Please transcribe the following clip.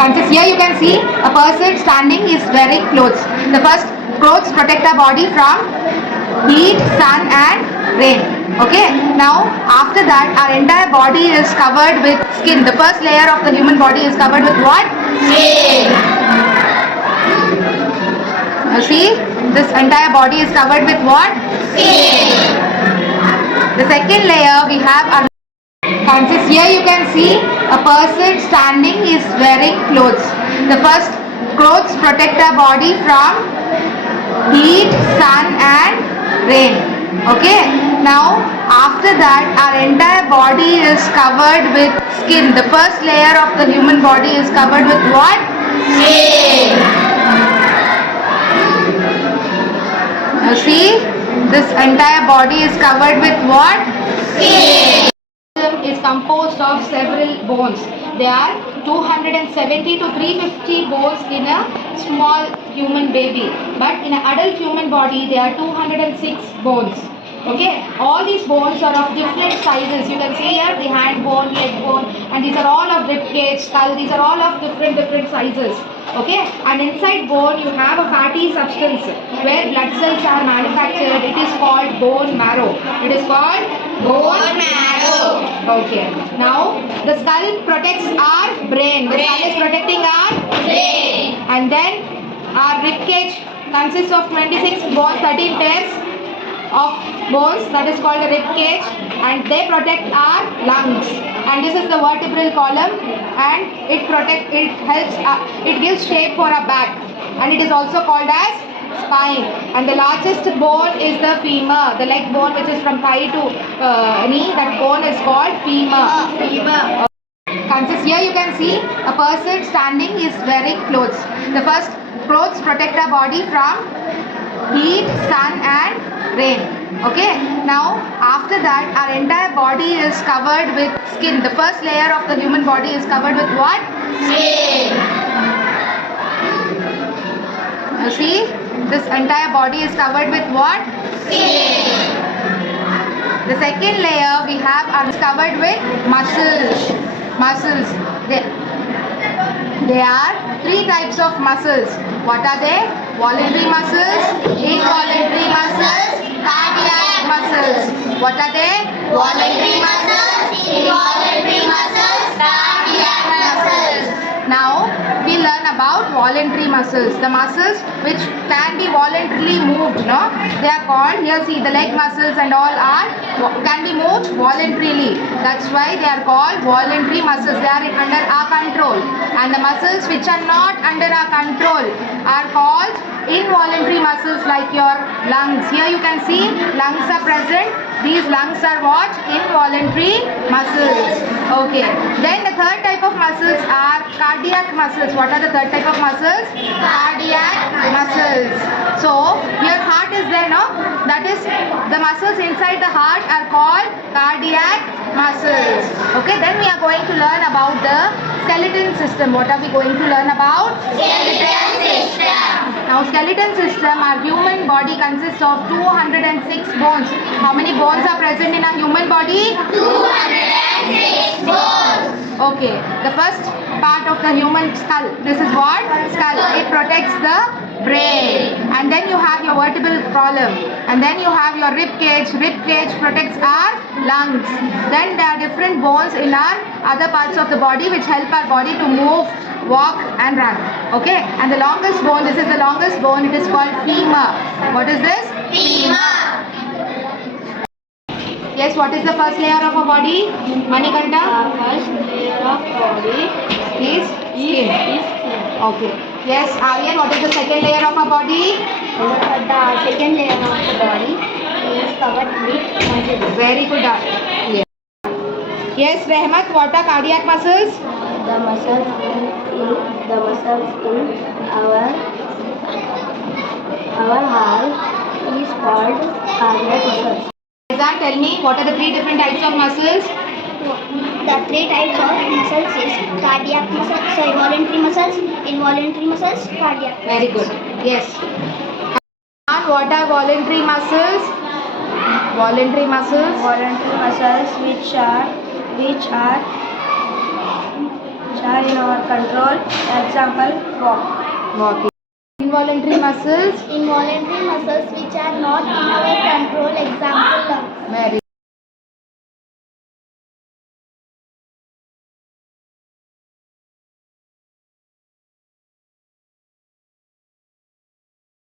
Consists here you can see a person standing is wearing clothes. The first clothes protect our body from heat, sun and rain. Okay. Now after that our entire body is covered with skin. The first layer of the human body is covered with what? Skin. Now see, this entire body is covered with what? Skin. The second layer we have our consists here you can see a person standing is wearing clothes. The first clothes protect our body from heat, sun and rain. Okay. Now after that our entire body is covered with skin. The first layer of the human body is covered with what? Skin. Now see, this entire body is covered with what? Skin. Is composed of several bones. There are 270 to 350 bones in a small human baby, but in an adult human body there are 206 bones. Okay, all these bones are of different sizes. You can see here the hand bone, leg bone, and these are all of rib cage, skull. These are all of different sizes. Okay, and inside bone you have a fatty substance where blood cells are manufactured. It is called bone marrow. It is called bone marrow. Okay. Now the skull protects our brain. The skull is protecting our brain. And then our rib cage consists of 26 bones, 13 pairs of bones, that is called a rib cage, and they protect our lungs. And this is the vertebral column, and it helps, it gives shape for our back, and it is also called as spine. And the largest bone is the femur, the leg bone which is from thigh to knee. That bone is called femur. Consists here you can see a person standing is wearing clothes. The first clothes protect our body from heat, sun and rain. Okay. Now after that our entire body is covered with skin. The first layer of the human body is covered with what? Skin. Now see, this entire body is covered with what? Skin. The second layer we have are covered with muscles. There are three types of muscles. What are they? Voluntary muscles, involuntary muscles, cardiac muscles. What are they? Voluntary muscles, involuntary muscles, cardiac muscles. Now we learn about voluntary muscles. The muscles which can be voluntarily moved, no? They are called, here see, the leg muscles and all can be moved voluntarily. That's why they are called voluntary muscles. They are under our control. And the muscles which are not under our control are called involuntary muscles, like your lungs. Here you can see lungs are present. These lungs are what? Involuntary muscles. Okay. Then the third type of muscles are cardiac muscles. What are the third type of muscles? Cardiac muscles. So your heart is there, no? That is, the muscles inside the heart are called cardiac muscles. Okay. Then we are going to learn about the skeleton system. What are we going to learn about? Skeleton system. Now skeleton system, our human body consists of 206 bones. How many bones are present in a human body? 206 bones. Okay. The first part of the human skull. This is what? Skull. It protects the brain. And then you have your vertebral column. And then you have your rib cage. Rib cage protects our lungs. Then there are different bones in our other parts of the body which help our body to move, walk and run. Okay. And the longest bone, this is the longest bone, it is called femur. What is this? Femur. Yes, what is the first layer of a body? Manikanta? First layer of body Is skin. Okay. Yes, Aryan, what is the second layer of a body? The second layer of the body is covered with muscles. Very good. Yes. Yes, Rehmat, what are cardiac muscles? The muscles in our heart is called cardiac muscles. Faizan, tell me, what are the three different types of muscles? The three types of muscles is cardiac muscles, sorry, involuntary muscles, cardiac. Very good. Yes. And what are voluntary muscles? Voluntary muscles. Voluntary muscles which are which are in our control. Example, walk. Walking. Involuntary muscles. Involuntary muscles which are not in our control. Example, lungs. Very